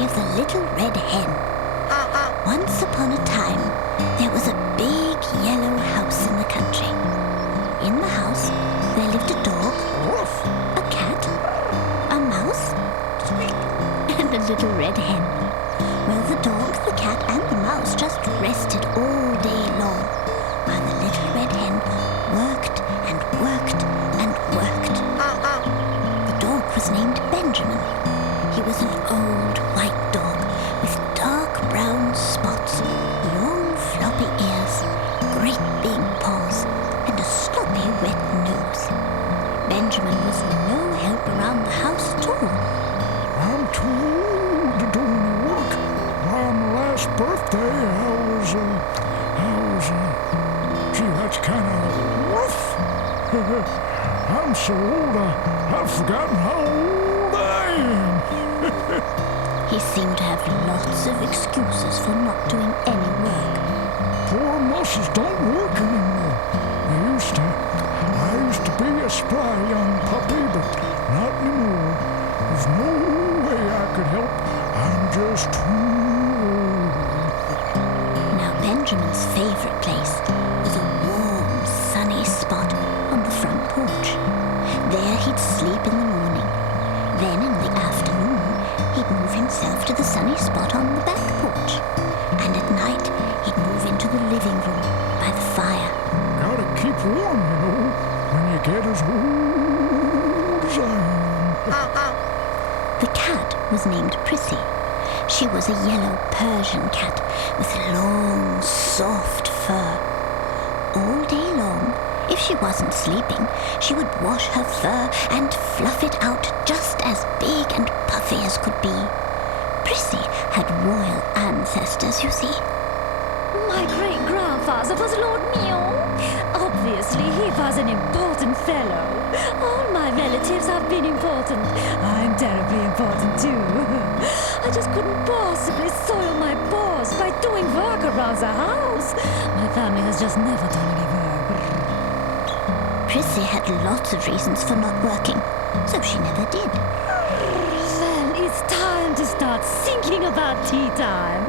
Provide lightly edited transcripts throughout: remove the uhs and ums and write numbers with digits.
story of the Little Red Hen. Once upon a time, there was a big yellow house in the country. In the house, there lived a dog, a cat, a mouse, and a little red hen. Well, the dog, the cat, and the mouse just rested all day long, while the little red hen worked and worked and worked. The dog was named Benjamin. He was an old white dog with dark brown spots, long floppy ears, great big paws, and a sloppy wet nose. Benjamin was no help around the house at all. I'm too old to do any work. On my last birthday, gee, that's kind of rough. I'm so old, I've forgotten how old I am. He seemed to have lots of excuses for not doing any work. Poor muscles don't work anymore. I used to be a spry young puppy, but not anymore. There's no way I could help. I'm just too old. Now Benjamin's favorite place was a warm, sunny spot on the front porch. There he'd sleep in the morning. Then in the afternoon, he'd move himself to the sunny spot on the back porch. And at night, he'd move into the living room by the fire. Gotta keep warm, when you get as old as I am. The cat was named Prissy. She was a yellow Persian cat with long, soft fur. All day long, if she wasn't sleeping, she would wash her fur and fluff it out just as big and puffy as could be. Prissy had royal ancestors, you see. My great-grandfather was Lord Meow. Obviously, he was an important fellow. All my relatives have been important. I'm terribly important, too. I just couldn't possibly soil my paws by doing work around the house. My family has just never done any work. Prissy had lots of reasons for not working, so she never did. Well, it's time to start thinking about tea time.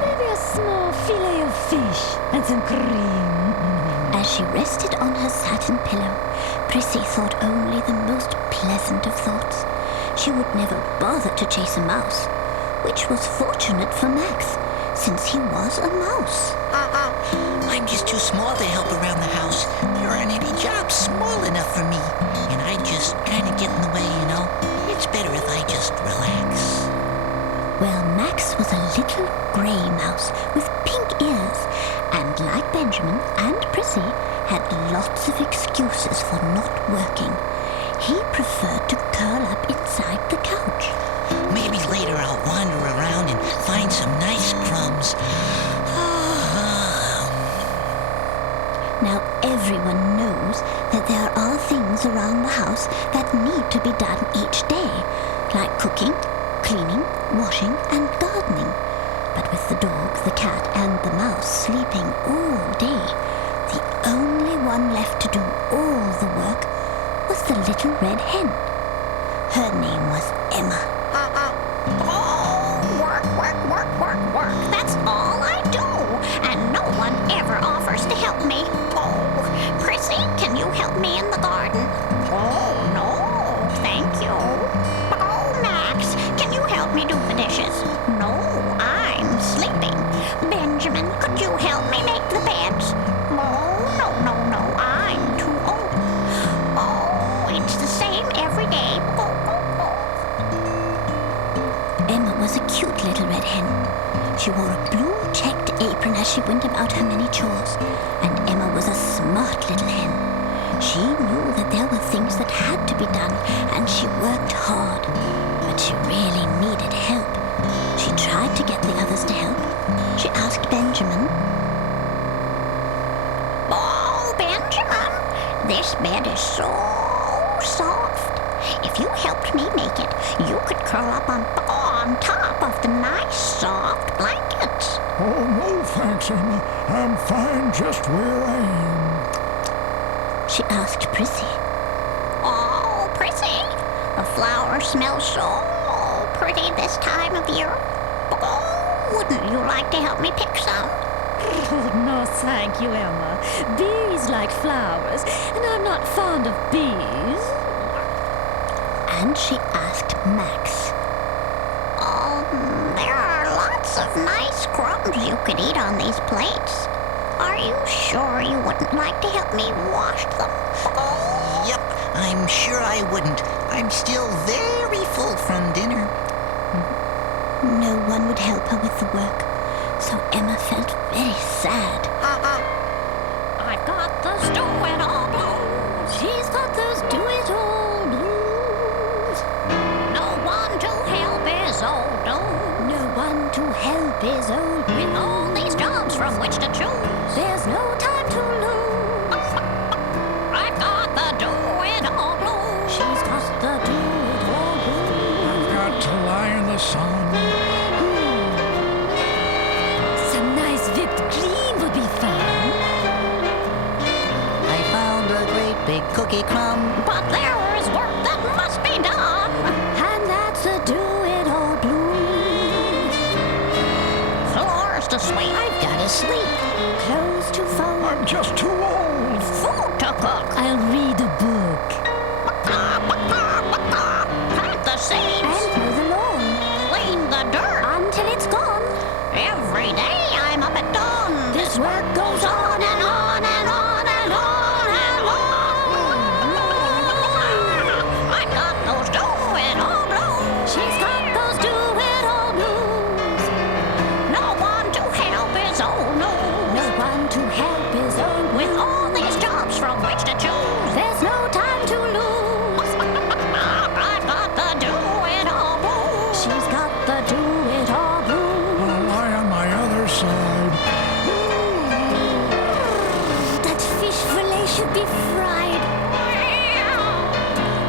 Maybe a small fillet of fish and some cream. As she rested on her satin pillow, Prissy thought only the most pleasant of thoughts. She would never bother to chase a mouse, which was fortunate for Max, since he was a mouse. I'm just too small to help around the house. There aren't any jobs small enough for me. And I just kind of get in the way, It's better if I just relax. Well, Max was a little grey mouse with pink ears, and like Benjamin and Prissy, had lots of excuses for not working. He preferred to curl up inside the couch. Maybe later I'll wander around and find some nice crumbs. Now everyone knows that there are things around the house that need to be done each day, like cooking, cleaning, washing, and gardening. But with the dog, the cat, and the mouse sleeping all day, the only one left to do all the work was the little red hen. Her name was Emma. Oh, work. That's all I do. And no one ever offers to help me. Oh, Prissy, can you help me in the garden? Oh, no, thank you. Oh, Max, can you help me do the dishes? No, I'm sleeping. Benjamin, could you help me make the beds? Oh, no, I'm too old. Oh, it's the same every day. Oh. Emma was a cute little red hen. She wore a blue checked apron as she went about her many chores, and Emma was a smart little hen. She knew that there were things that had to be done, and she worked hard, but she really needed help. She tried to get the others to help. She asked Benjamin, Oh, Benjamin, this bed is so soft. If you helped me make it, you could curl up on top of the nice soft blankets. Oh, no, thanks, Emma. I'm fine just where I am. she asked Prissy. Oh, Prissy, the flowers smell so pretty this time of year? Oh, wouldn't you like to help me pick some? Oh, no, thank you, Emma. Bees like flowers, and I'm not fond of bees. And she asked Max. There are lots of nice crumbs you could eat on these plates. Are you sure you wouldn't like to help me wash them? Yep, I'm sure I wouldn't. I'm still very full from dinner. No one would help her with the work, so Emma felt very sad. I've got the stew and all blues. She's got those do-it-all blues. No one to help is old news. No one to help is old With news. all these jobs from which to choose, There's no time to lose. I've got the do and all blues. She's got the do-it-all blues. Got to lie in the sun. Some nice whipped cream would be fun. I found a great big cookie crumb. But there is work that must be done. And that's the do-it-all blues. Floors to sweep, I've gotta sleep, clothes to fold. I'm just too old. food to cook, I'll read a book. plant the seeds, And mow the lawn clean the dirt. until it's gone. Every day I'm up at dawn. This work goes on and on and on and on and on. I've got those do and all blues. She's got those do-it-all blues. No one to help is old news. No one to help is old With news. all these jobs from which to choose, There's no time to lose. I've got the do and all blues. She's got the do-it-all blues. I'll lie on my other side. That fish fillet should be fried.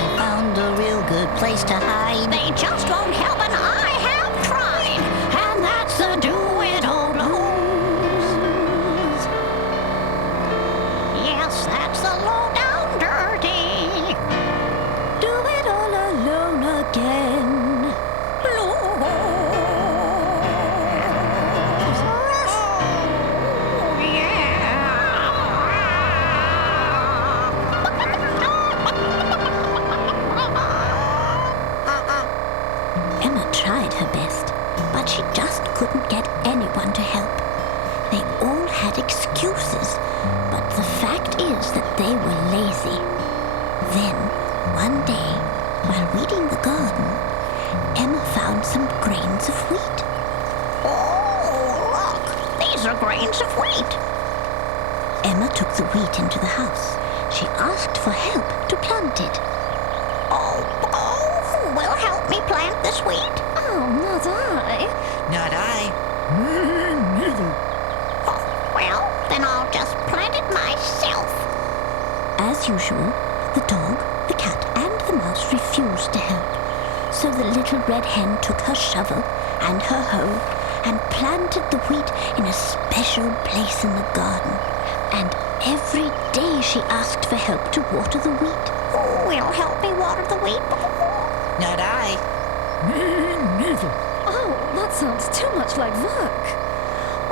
I found a real good place to hide. They just won't help, and I have tried. And that's the do it all blues. Yes, that's the low down dirty Do it all alone again. blues. Oh, yeah. Emma tried her best, but she just couldn't get anyone to help. They all had excuses, but the fact is that they were lazy. Then, one day, while weeding the garden, Emma found some grains of wheat. Oh, look, these are grains of wheat. Emma took the wheat into the house. She asked for help to plant it. Oh, who will help me plant this wheat? Oh, not I. Not I. Me neither. Oh, well, then I'll just plant it myself. As usual, the dog, the cat, and the mouse refused to help. So the little red hen took her shovel and her hoe and planted the wheat in a special place in the garden. And every day she asked for help to water the wheat. Who will help me water the wheat? Not I. Me neither. Oh, that sounds too much like work.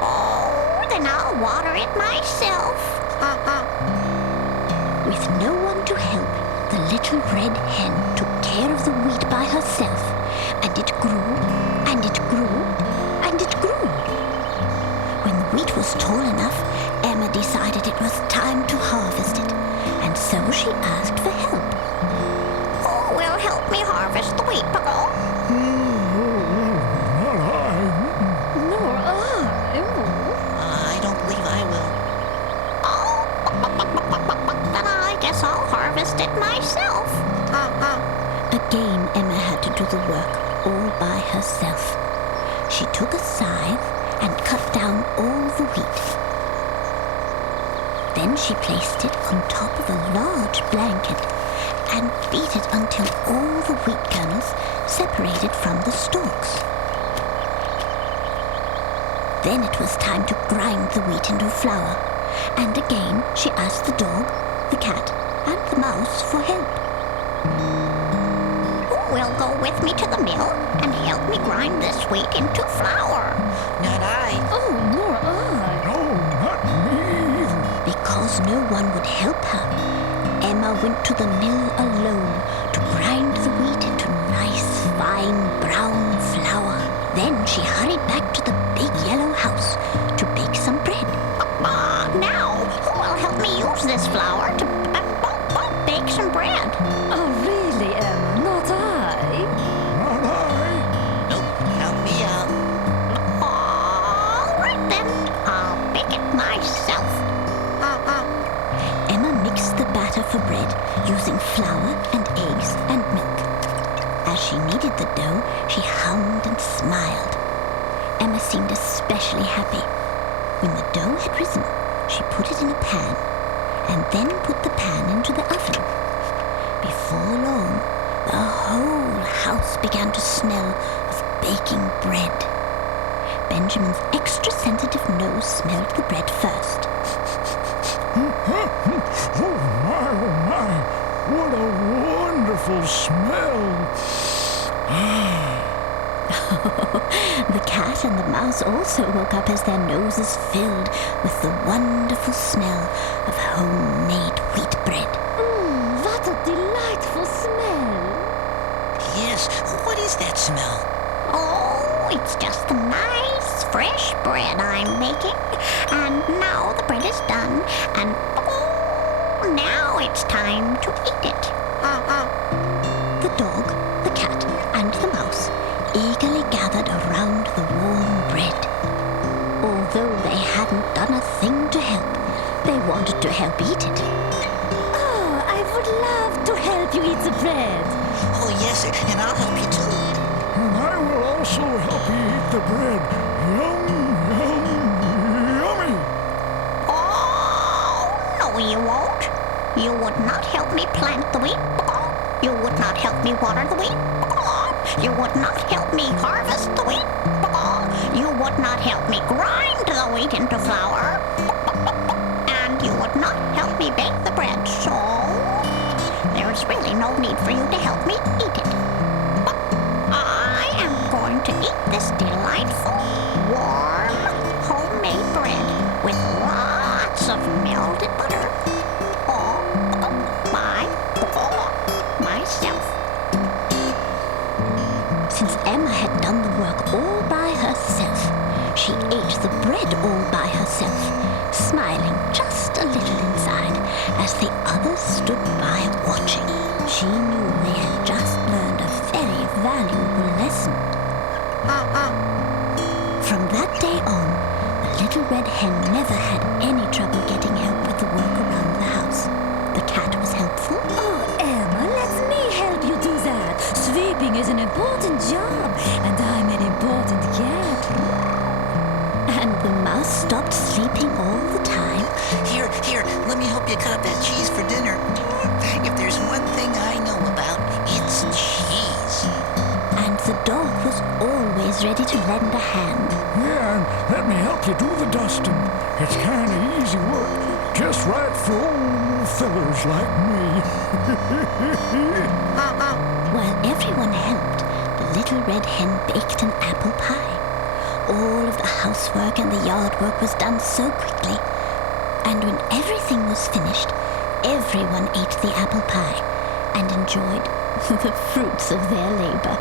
Oh, then I'll water it myself. With no one to help, the little red hen took care of the wheat by herself, and it grew, and it grew, and it grew. When the wheat was tall enough, Emma decided it was time to harvest it, and so she asked for help. Who will help me harvest the wheat, Puggle? Not I. Nor I. I don't believe I will. Then I guess I'll harvest it myself. Again, Emma had to do the work all by herself. She took a scythe and cut down all the wheat. Then she placed it on top of a large blanket and beat it until all the wheat kernels separated from the stalks. Then it was time to grind the wheat into flour, and again she asked the dog, the cat, and the mouse for help. Who will go with me to the mill and me grind this wheat into flour. Not I. Oh, nor I. No, not me either. Because no one would help her, Emma went to the mill alone to grind the wheat into nice, fine brown flour. Then she hurried back to the big yellow house to bake some bread. Now, who will help me use this flour to bake some bread? Oh, really, Emma? Not I. Not I. Nope, help me out. All right then, I'll bake it myself. Emma mixed the batter for bread using flour and eggs and milk. As she kneaded the dough, she hummed and smiled. Emma seemed especially happy. When the dough had risen, she put it in a pan and then put the pan into the oven. Before long, the whole house began to smell of baking bread. Benjamin's extra sensitive nose smelled the bread first. Oh my, what a wonderful smell. The cat and the mouse also woke up as their noses filled with the wonderful smell of homemade wheat bread. What a delightful smell. Yes, what is that smell? Oh, it's just the nice, fresh bread I'm making. And now the bread is done, and now it's time to eat it. The dog, the cat, and the mouse eagerly gathered around the warm bread. Although they hadn't done a thing to help, they wanted to help eat it. Oh, I would love to help you eat the bread. Oh, yes, and I'll help you too. And I will also help you eat the bread. Yum, yum, yummy. Oh, no, you won't. You would not help me plant the wheat. You would not help me water the wheat. You would not help me harvest the wheat. You would not help me grind the wheat into flour. And you would not help me bake the bread. So there's really no need for you to help me eat it. But I am going to eat this delightful, warm, homemade bread with lots of melted butter all by myself. Since Emma had done the work all by herself, she ate the bread all by herself, smiling just a little inside as the others stood by watching. She knew they had just learned a very valuable lesson. From that day on, the Little Red Hen never had any trouble getting help with the work around the house. The cat was helpful. Oh, Emma, let me help you do that. Sweeping is an important job, and I'm an important cat. And the mouse stopped sleeping all the time. Here, let me help you cut up that cheese for dinner. If there's one thing I know about, it's cheese. And the dog was always ready to lend a hand. Yeah, and let me help you do the dusting. It's kind of easy work, just right for old fellers like me. While everyone helped, the Little Red Hen baked an apple pie. All of the housework and the yard work was done so quickly. And when everything was finished, everyone ate the apple pie and enjoyed the fruits of their labor.